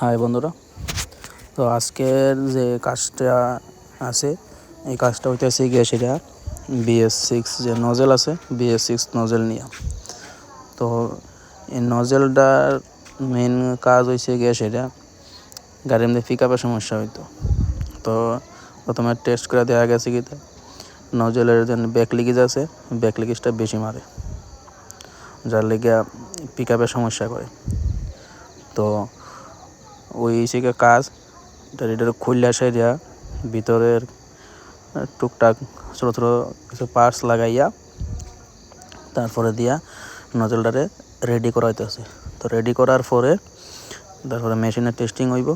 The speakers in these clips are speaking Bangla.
হাই বন্ধুরা, তো আজকের যে কাজটা আছে এই কাজটা হইতেছে গিয়ে সেটা Bs6 যে নজেল আছে Bs6 নজেল নিয়ে। তো এই নজেলটার মেন কাজ হয়েছে গিয়ে সেটা গাড়ির মধ্যে পিক আপের সমস্যা হইতো। তো প্রথমে টেস্ট করে দেখা গেছে কি নজেলের যে ব্যাক লিকেজ আছে ব্যাক লিকেজটা বেশি মারে, যার লেগে পিক আপের সমস্যা করে। তো ওই হিসেবে কাজ এটা খুললে সাইডা ভিতরের টুকটাক ছোটো ছোটো কিছু পার্টস লাগাইয়া তারপরে দিয়া নজলটারে রেডি করা হইতেছে। তো রেডি করার পরে তারপরে মেশিনের টেস্টিং হইব।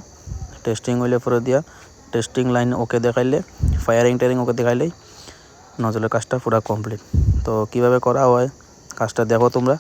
টেস্টিং হইলে পরে দিয়া টেস্টিং লাইন ওকে দেখাইলে ফায়ারিং ওকে দেখাইলেই নজলের কাজটা পুরো কমপ্লিট। তো কীভাবে করা হয় কাজটা দেখো তোমরা।